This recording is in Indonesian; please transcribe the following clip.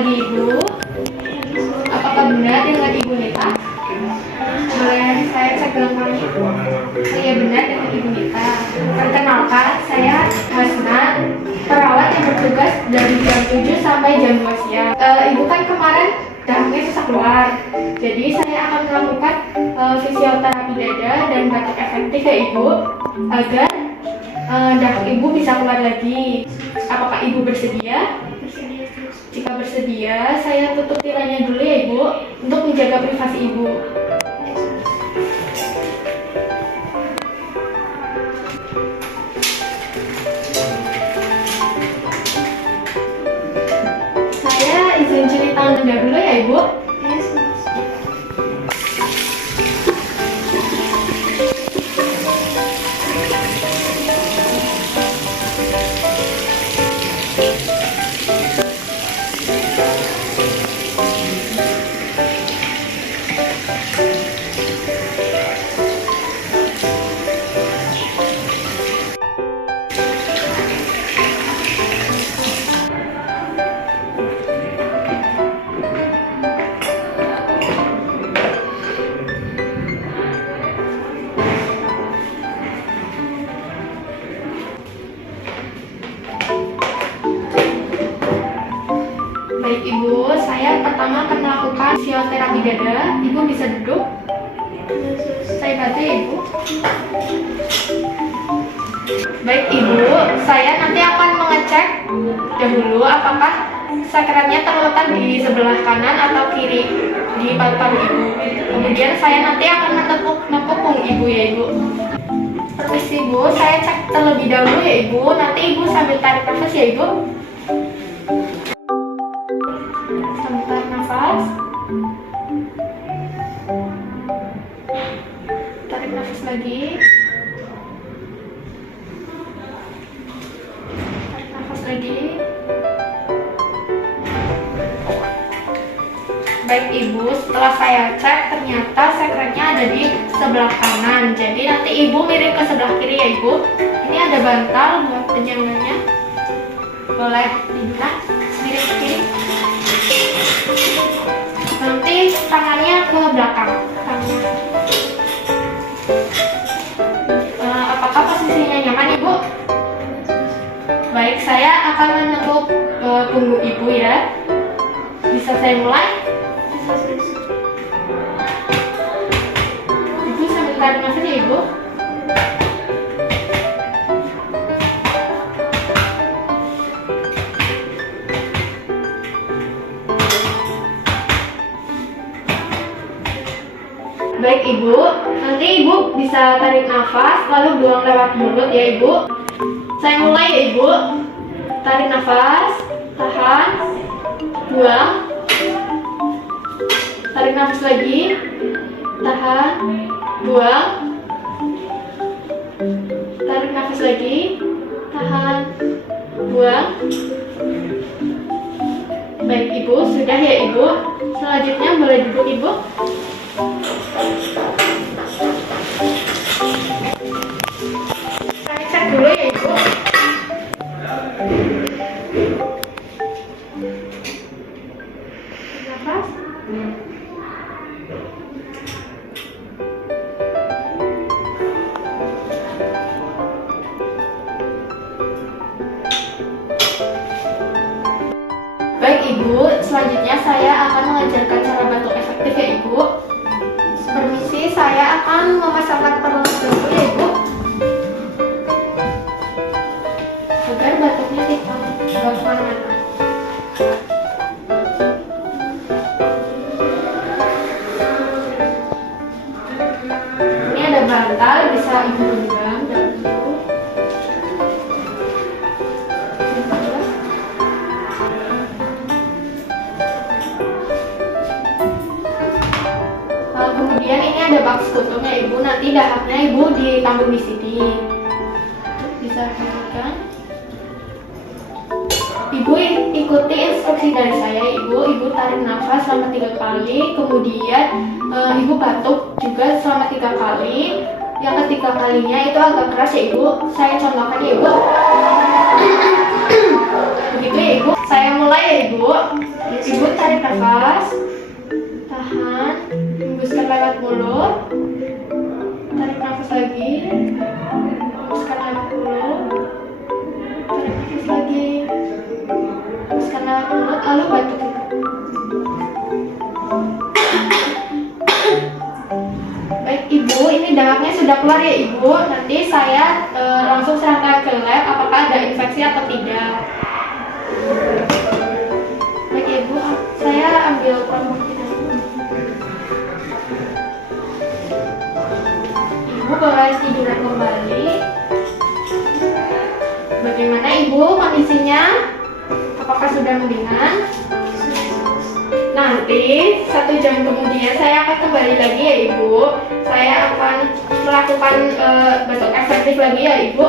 pagi Ibu. Apakah benar dengan Ibu Nita? Boleh saya cek gelangnya? Iya benar dengan Ibu Nita. Perkenalkan, saya Hasna, perawat yang bertugas dari jam 7 sampai jam 2 siang. Ibu kan kemarin dahaknya susah keluar, jadi saya akan melakukan fisioterapi dada dan batuk efektif ya Ibu, agar dahak Ibu bisa keluar lagi. Apakah Ibu bersedia? Jika bersedia, saya tutup tirainya dulu ya Ibu, untuk menjaga privasi Ibu. Saya izin cuci tangan dulu ya Ibu. Baik Ibu, saya pertama akan melakukan fisioterapi dada. Ibu bisa duduk. Saya bantu ya Ibu. Baik Ibu, saya nanti akan mengecek dahulu apakah sakratnya terletak di sebelah kanan atau kiri di paru-paru Ibu. Kemudian saya nanti akan menepuk punggung Ibu ya Ibu. Permisi Ibu, saya cek terlebih dahulu ya Ibu. Nanti Ibu sambil tarik nafas ya Ibu. Tarik nafas. Tarik nafas lagi. Tarik nafas lagi. Baik Ibu, setelah saya cek ternyata sekretnya ada di sebelah kanan. Jadi nanti Ibu miring ke sebelah kiri ya Ibu. Ini ada bantal buat penyangganya. Boleh digunakan miring ke kiri. Nanti tangannya ke belakang. Apakah posisinya nyaman Ibu? Baik, saya akan menekuk punggung Ibu ya. Bisa saya mulai? Ibu sambil tarik nafas ya Ibu. Baik Ibu, nanti Ibu bisa tarik nafas lalu buang lewat mulut ya Ibu. Saya mulai ya Ibu. Tarik nafas, tahan, buang. Tarik nafas lagi, tahan, buang. Tarik nafas lagi, tahan, buang. Baik Ibu, sudah ya Ibu. Selanjutnya boleh duduk Ibu. Saya cek dulu ya Ibu. Nafas. Baik Ibu, selanjutnya saya akan mengajarkan cara batuk efektif ya Ibu. Permisi, saya akan memasangkan perlengkapan dulu ya Ibu, agar batuknya tidak kemana-mana. Ini ada bantal, bisa Ibu pegang dan Ibu. Kemudian ini ada bak sekutum ya Ibu, nanti dahaknya Ibu ditanggung di sini. Bisa perhatikan. Ibu ikuti instruksi dari saya Ibu. Ibu tarik nafas selama 3 kali, kemudian Ibu batuk juga selama 3 kali. Yang ketiga kalinya itu agak keras ya Ibu. Saya contohkan ya Ibu. Begitu ya Ibu. Saya mulai ya Ibu. Ibu lalu batuk Ibu. Baik Ibu, ini darahnya sudah keluar ya Ibu. Nanti saya langsung serahkan ke lab apakah ada infeksi atau tidak. Baik Ibu, saya ambil promosi dari Ibu. Ibu boleh tiduran kembali. Bagaimana Ibu kondisinya? Apakah sudah mendingan? Nanti 1 jam kemudian saya akan kembali lagi ya Ibu. Saya akan melakukan batuk efektif lagi ya Ibu.